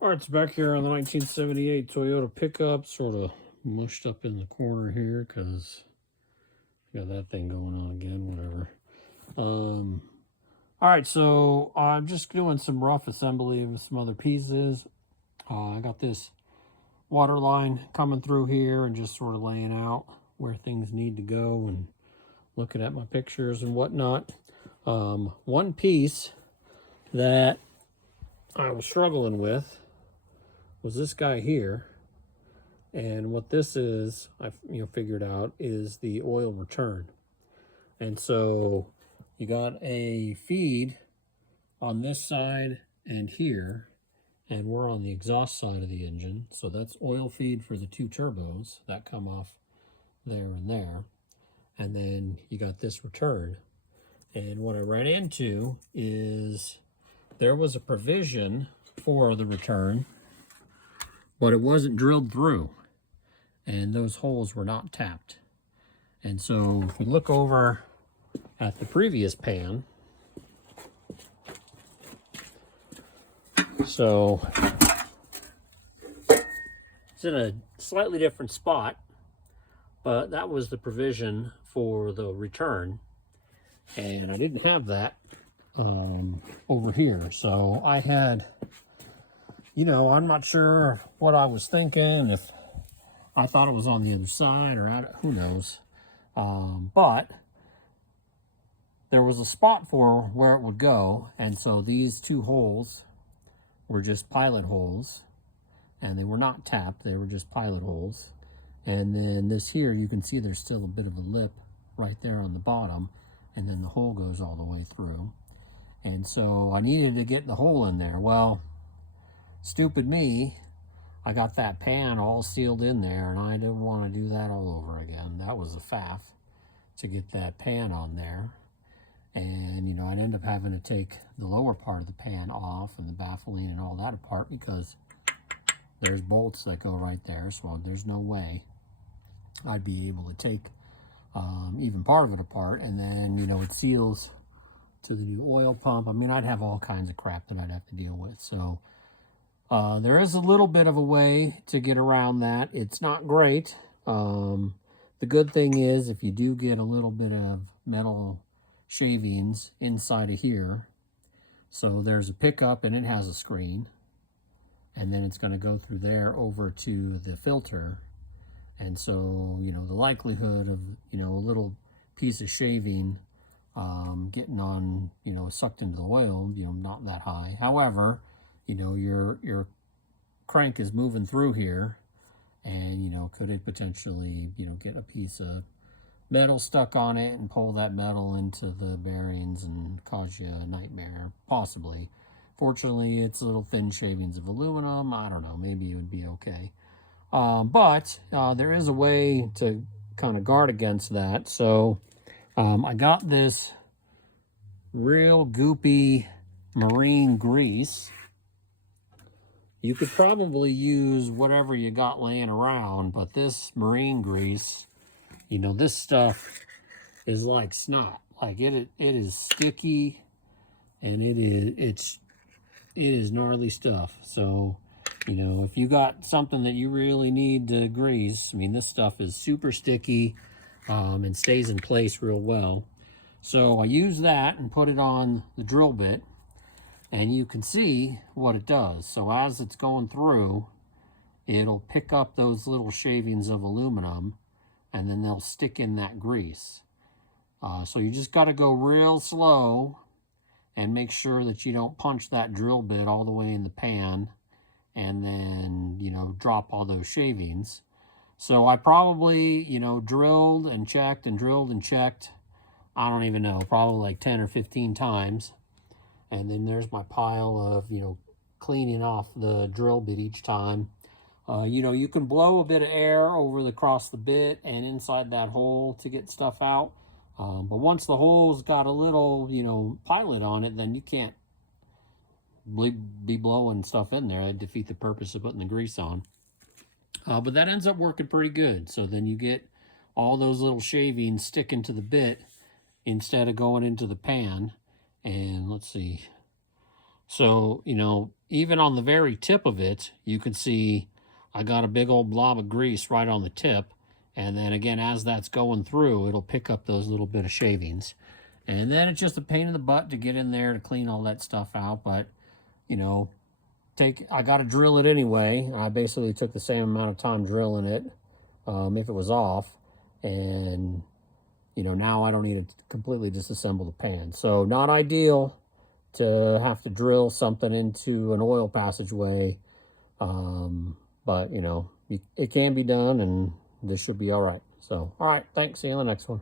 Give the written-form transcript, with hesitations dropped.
Parts back here on the 1978 Toyota pickup, sort of mushed up in the corner here because got that thing going on again, whatever. All right, so I'm just doing some rough assembly of some other pieces. I got this water line coming through here and just sort of laying out where things need to go and looking at my pictures and whatnot. One piece that I was struggling with was this guy here. And what this is, I figured out, is the oil return. And so you got a feed on this side and here, and we're on the exhaust side of the engine. So that's oil feed for the two turbos that come off there and there. And then you got this return. And what I ran into is there was a provision for the return, but it wasn't drilled through. And those holes were not tapped. And so if we look over at the previous pan, so it's in a slightly different spot, but that was the provision for the return. And I didn't have that over here. So I had, I'm not sure what I was thinking, if I thought it was on the other side or who knows. But there was a spot for where it would go. And so these two holes were just pilot holes, and they were not tapped. They were just pilot holes. And then this here, you can see there's still a bit of a lip right there on the bottom. And then the hole goes all the way through. And so I needed to get the hole in there. Well, stupid me, I got that pan all sealed in there, and I didn't want to do that all over again. That was a faff to get that pan on there. And, I'd end up having to take the lower part of the pan off and the baffling and all that apart because there's bolts that go right there. So there's no way I'd be able to take even part of it apart. And then, it seals to the new oil pump. I mean, I'd have all kinds of crap that I'd have to deal with. So there is a little bit of a way to get around that. It's not great. The good thing is if you do get a little bit of metal shavings inside of here, so there's a pickup and it has a screen, and then it's going to go through there over to the filter. And so, the likelihood of, a little piece of shaving getting on, sucked into the oil, not that high. However, your crank is moving through here, and, could it potentially, get a piece of metal stuck on it and pull that metal into the bearings and cause you a nightmare? Possibly. Fortunately, it's little thin shavings of aluminum. I don't know, maybe it would be okay. But there is a way to kind of guard against that. So I got this real goopy marine grease. You could probably use whatever you got laying around, but this marine grease, this stuff is like snot. Like it is sticky, and it is gnarly stuff. So, if you got something that you really need to grease, I mean, this stuff is super sticky and stays in place real well. So I use that and put it on the drill bit, and you can see what it does. So as it's going through, it'll pick up those little shavings of aluminum, and then they'll stick in that grease. So you just got to go real slow and make sure that you don't punch that drill bit all the way in the pan and then, drop all those shavings. So I probably, drilled and checked and drilled and checked, I don't even know, probably like 10 or 15 times. And then there's my pile of, cleaning off the drill bit each time. You can blow a bit of air across the bit and inside that hole to get stuff out. But once the hole's got a little, pilot on it, then you can't be blowing stuff in there. That'd defeat the purpose of putting the grease on. But that ends up working pretty good. So then you get all those little shavings sticking to the bit instead of going into the pan. And let's see, So, you know, even on the very tip of it, you can see I got a big old blob of grease right on the tip. And then again, as that's going through, it'll pick up those little bit of shavings. And then it's just a pain in the butt to get in there to clean all that stuff out. But, you know, I got to drill it anyway. I basically took the same amount of time drilling it if it was off. And, you know, now I don't need to completely disassemble the pan. So not ideal to have to drill something into an oil passageway. But, you know, it can be done, and this should be all right. So, all right, thanks. See you in the next one.